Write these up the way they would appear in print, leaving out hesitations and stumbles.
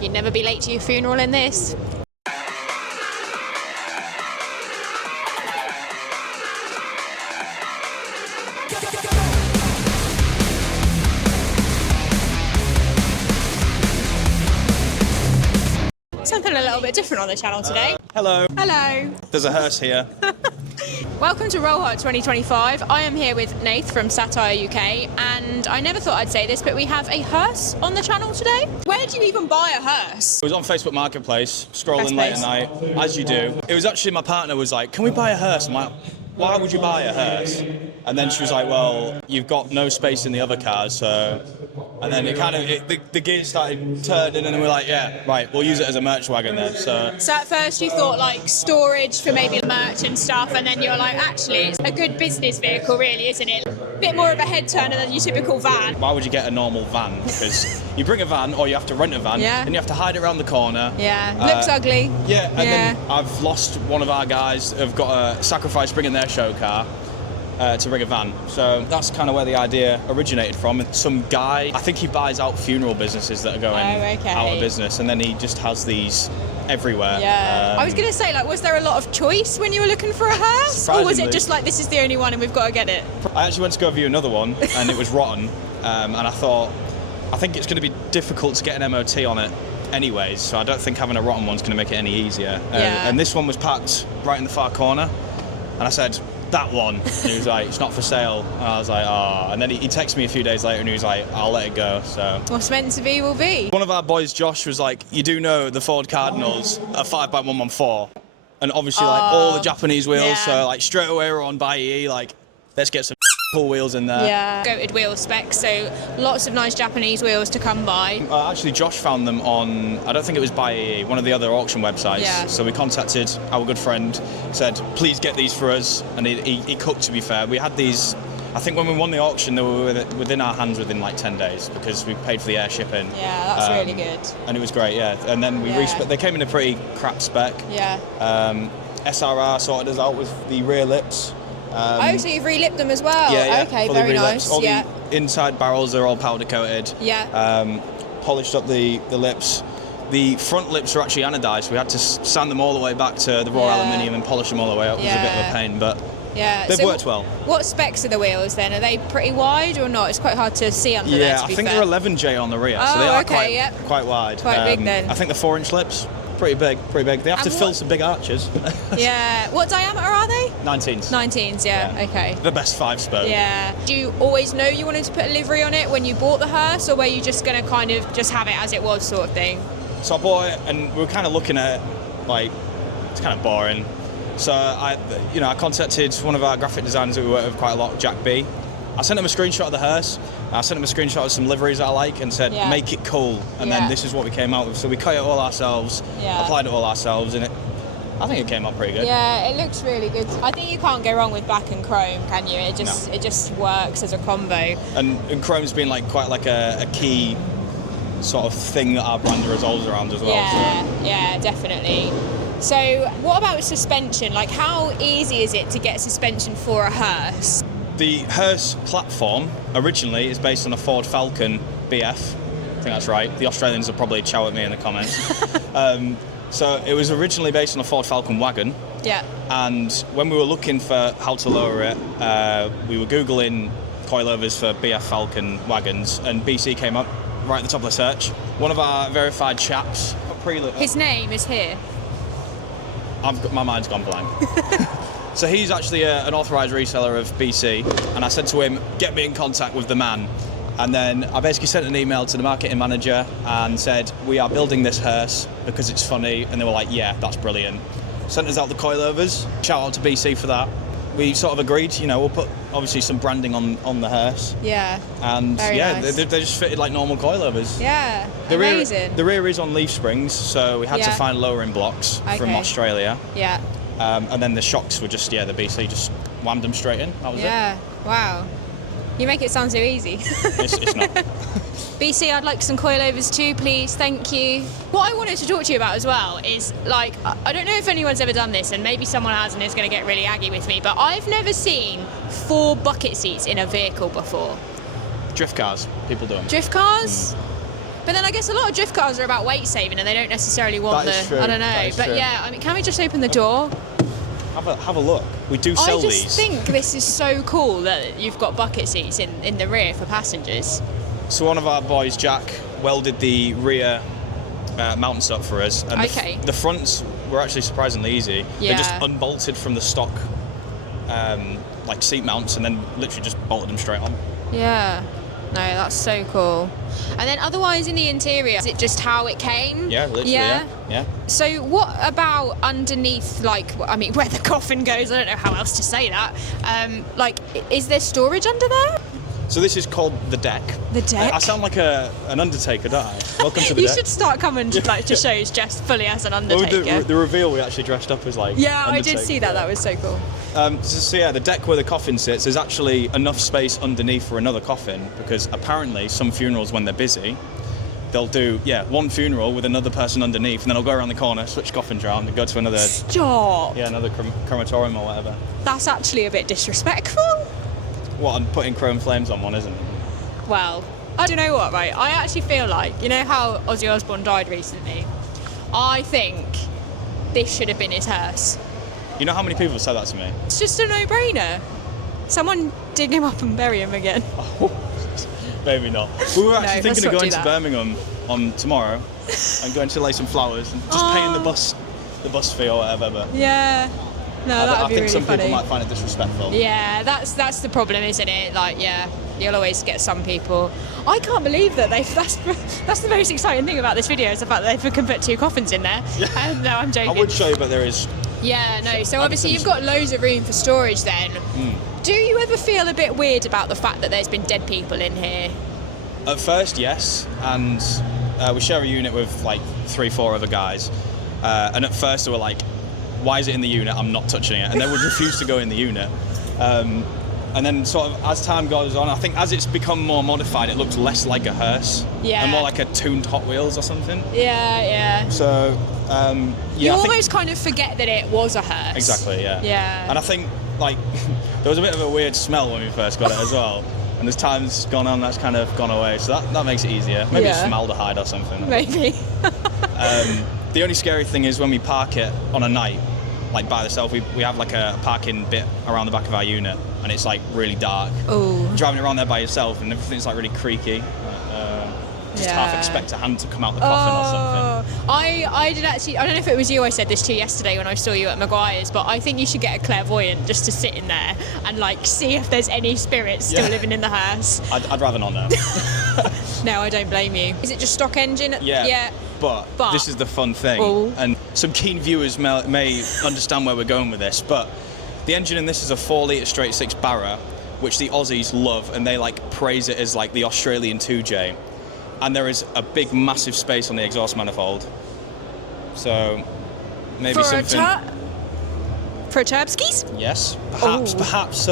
You'd never be late to your funeral in this. Something a little bit different on the channel today. Hello. Hello. There's a hearse here. Welcome to Roll Hard 2025. I am here with Nath from Sattire UK, and I never thought I'd say this, but we have a hearse on the channel today. Where do you even buy a hearse? It was on Facebook Marketplace, scrolling late at night, as you do. It was actually, my partner was like, can we buy a hearse? I'm like, why would you buy a hearse? And then she was like, well, you've got no space in the other cars, so... And then the gears started turning, and we're like, yeah, right, we'll use it as a merch wagon then. So at first you thought like storage for maybe merch and stuff, and then you're like, actually, it's a good business vehicle, really, isn't it? A bit more of a head turner than your typical van. Why would you get a normal van? Because you bring a van, or you have to rent a van, and you have to hide it around the corner. Yeah, looks ugly. Yeah, and then I've lost one of our guys who've got a sacrifice bringing their show car. To rig a van. So that's kind of where the idea originated from. Some guy, I think he buys out funeral businesses that are going out of business, and then he just has these everywhere. Yeah. I was going to say, like, was there a lot of choice when you were looking for a hearse? Or was it just like, this is the only one and we've got to get it? I actually went to go view another one, and it was rotten. And I thought, I think it's going to be difficult to get an MOT on it anyways, so I don't think having a rotten one's going to make it any easier. And this one was parked right in the far corner, and I said, that one. And he was like, it's not for sale. And I was like, oh. And then he texted me a few days later and he was like, I'll let it go. So what's meant to be will be. One of our boys, Josh, was like, you do know the Ford Cardinals are 5x114. And obviously like all the Japanese wheels, so like straight away we're on by EE, like, let's get some cool wheels in there. Yeah. Goated wheel specs, so lots of nice Japanese wheels to come by. Actually, Josh found them on, I don't think it was by EE, one of the other auction websites. Yeah. So we contacted our good friend, said, please get these for us. And he cooked, to be fair. We had these, I think when we won the auction, they were within our hands within like 10 days because we paid for the air shipping. Yeah, that's really good. And it was great, yeah. And then we they came in a pretty crap spec. Yeah. SRR sorted us out with the rear lips. So you've re-lipped them as well? Yeah. Okay, very nice. All the inside barrels are all powder coated. Yeah. Polished up the lips. The front lips are actually anodized. We had to sand them all the way back to the raw aluminium and polish them all the way up. It was a bit of a pain, but they've worked well. What specs are the wheels then? Are they pretty wide or not? It's quite hard to see under there, to be fair. I think they're 11J on the rear, so they are quite wide. Quite big then. I think the 4-inch lips. Pretty big. They have to fill some big arches. Yeah. What diameter are they? 19s. 19s, yeah. Okay. The best 5-spoke. Yeah. Do you always know you wanted to put a livery on it when you bought the hearse, or were you just going to kind of just have it as it was sort of thing? So I bought it, and we were kind of looking at it, like, it's kind of boring. So I contacted one of our graphic designers that we work with quite a lot, Jack B. I sent him a screenshot of the hearse. I sent him a screenshot of some liveries that I like and said, make it cool. And then this is what we came out with. So we cut it all ourselves, applied it all ourselves, and I think it came out pretty good. Yeah, it looks really good. I think you can't go wrong with black and chrome, can you? It just works as a combo. And chrome's been like quite like a key sort of thing that our brand revolves around as well. Yeah, definitely. So what about suspension? Like, how easy is it to get suspension for a hearse? The hearse platform originally is based on a Ford Falcon BF. I think that's right. The Australians will probably chow at me in the comments. So it was originally based on a Ford Falcon wagon. Yeah. And when we were looking for how to lower it, we were Googling coilovers for BF Falcon wagons, and BC came up right at the top of the search. One of our verified chaps. His name is here. My mind's gone blank. So he's actually an authorised reseller of BC, and I said to him, get me in contact with the man. And then I basically sent an email to the marketing manager and said, we are building this hearse because it's funny, and they were like, yeah, that's brilliant. Sent us out the coilovers, shout out to BC for that. We sort of agreed, we'll put obviously some branding on the hearse. Yeah. And nice. they just fitted like normal coilovers. Yeah, amazing. The rear is on leaf springs, so we had to find lowering blocks from Australia. Yeah. And then the shocks were just, the BC just whammed them straight in. That was it. Yeah, wow. You make it sound so easy. It's not. BC, I'd like some coilovers too, please. Thank you. What I wanted to talk to you about as well is, like, I don't know if anyone's ever done this, and maybe someone has and is going to get really aggy with me, but I've never seen 4 bucket seats in a vehicle before. Drift cars, people do them. Drift cars? But then I guess a lot of drift cars are about weight saving and they don't necessarily want That is true. I don't know. But true. yeah, I mean, can we just open the door? Have a look. We do sell I just these. think this is so cool that you've got bucket seats in the rear for passengers. So one of our boys, Jack, welded the rear mounts up for us. And Okay. the fronts were actually surprisingly easy. Yeah. They just unbolted from the stock like seat mounts and then literally just bolted them straight on. Yeah. No, that's so cool. And then otherwise in the interior, is it just how it came? Yeah, literally, yeah. So what about underneath, like, I mean, where the coffin goes, I don't know how else to say that. Like, is there storage under there? So this is called the deck. The deck? I sound like an undertaker, don't I? Welcome to the You deck. should start coming to shows dressed fully as an Well, undertaker. the reveal, we actually dressed up as like. Yeah, I did Undertaker. see that. That was so cool. So yeah, the deck where the coffin sits, there's actually enough space underneath for another coffin because apparently some funerals, when they're busy, they'll do one funeral with another person underneath, and then I'll go around the corner, switch coffins around, and go to another Stop. another crematorium or whatever. That's actually a bit disrespectful. What, I'm putting chrome flames on one, isn't it? Well, I don't know what, right? I actually feel like, you know how Ozzy Osbourne died recently? I think this should have been his hearse. You know how many people have said that to me? It's just a no-brainer. Someone dig him up and bury him again. Maybe not. We were actually No, let's thinking of not going do to that. Birmingham on tomorrow and going to lay some flowers and just paying the bus fee or whatever. But Yeah. No, that I would be think really some funny. people might find it disrespectful. Yeah, that's the problem, isn't it? Like, yeah, you'll always get some people. I can't believe that that's the most exciting thing about this video is the fact that they can put 2 coffins in there. Yeah. No, I'm joking. I would show you, but there is. Yeah, no. So obviously you've got loads of room for storage then. Do you ever feel a bit weird about the fact that there's been dead people in here? At first, yes, and we share a unit with like 3-4 other guys, and at first they were like, "Why is it in the unit? I'm not touching it," and they would refuse to go in the unit. And then sort of as time goes on, I think as it's become more modified, it looks less like a hearse and more like a tuned Hot Wheels or something. Yeah. So You I think, almost kind of forget that it was a hearse. exactly, yeah. Yeah. And I think like there was a bit of a weird smell when we first got it as well. And as time's gone on, that's kind of gone away. So that makes it easier. Maybe it's formaldehyde or something. Maybe. The only scary thing is when we park it on a night, like by itself, we have like a parking bit around the back of our unit, and it's like really dark. Oh. Driving around there by yourself, and everything's like really creaky. Just half expect a hand to come out the coffin or something. I did actually, I don't know if it was you I said this to yesterday when I saw you at Maguire's, but I think you should get a clairvoyant just to sit in there and like see if there's any spirits still living in the hearse. I'd rather not know. No, I don't blame you. Is it just stock engine? Yeah. But this is the fun thing, and some keen viewers may understand where we're going with this, but the engine in this is a 4-litre straight 6 Barra, which the Aussies love, and they like praise it as like the Australian 2J. And there is a big, massive space on the exhaust manifold. So maybe for something. For a turbskis? Yes, perhaps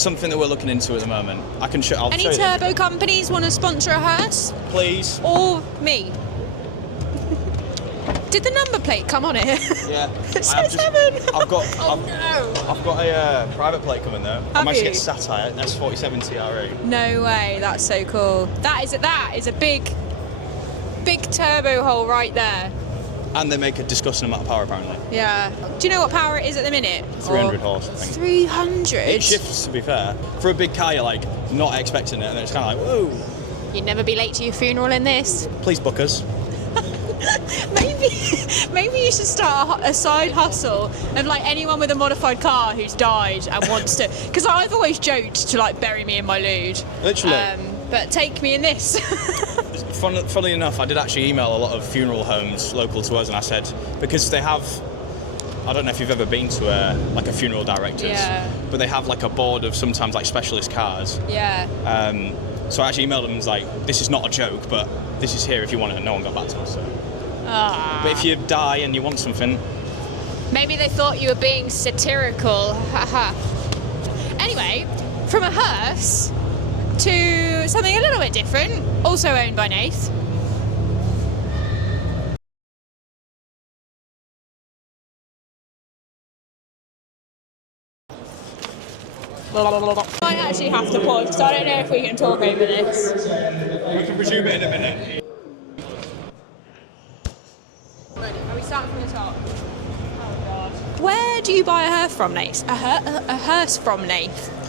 something that we're looking into at the moment. I'll show Any you. turbo companies want to sponsor a hearse? Please. Or me? Did the number plate come on it? Yeah. It says 7. I've got no. I've got a private plate coming though. I managed to you? get Sattire S47 TRE. No way, that's so cool. That is a big turbo hole right there. And they make a disgusting amount of power apparently. Yeah. Do you know what power it is at the minute? 300 horse, I think. 300? It shifts, to be fair. For a big car, you're like not expecting it, and then it's kind of like, whoa. You'd never be late to your funeral in this. Please book us. Maybe you should start a side hustle of like anyone with a modified car who's died and wants to. Because I've always joked to like bury me in my lude. Literally. But take me in this. Funnily enough, I did actually email a lot of funeral homes local to us, and I said because they have. I don't know if you've ever been to a funeral directors, but they have like a board of sometimes like specialist cars. Yeah. So I actually emailed them and was like, this is not a joke, but this is here if you want it, and no one got back to us. So. But if you die and you want something... Maybe they thought you were being satirical. Haha. Anyway, from a hearse to something a little bit different, also owned by Nath. I actually have to pause because I don't know if we can talk over this. We can resume it in a minute. Ready? Are we starting from the top? Oh god. Where do you buy a hearse from, Nath? A hearse from, Nath?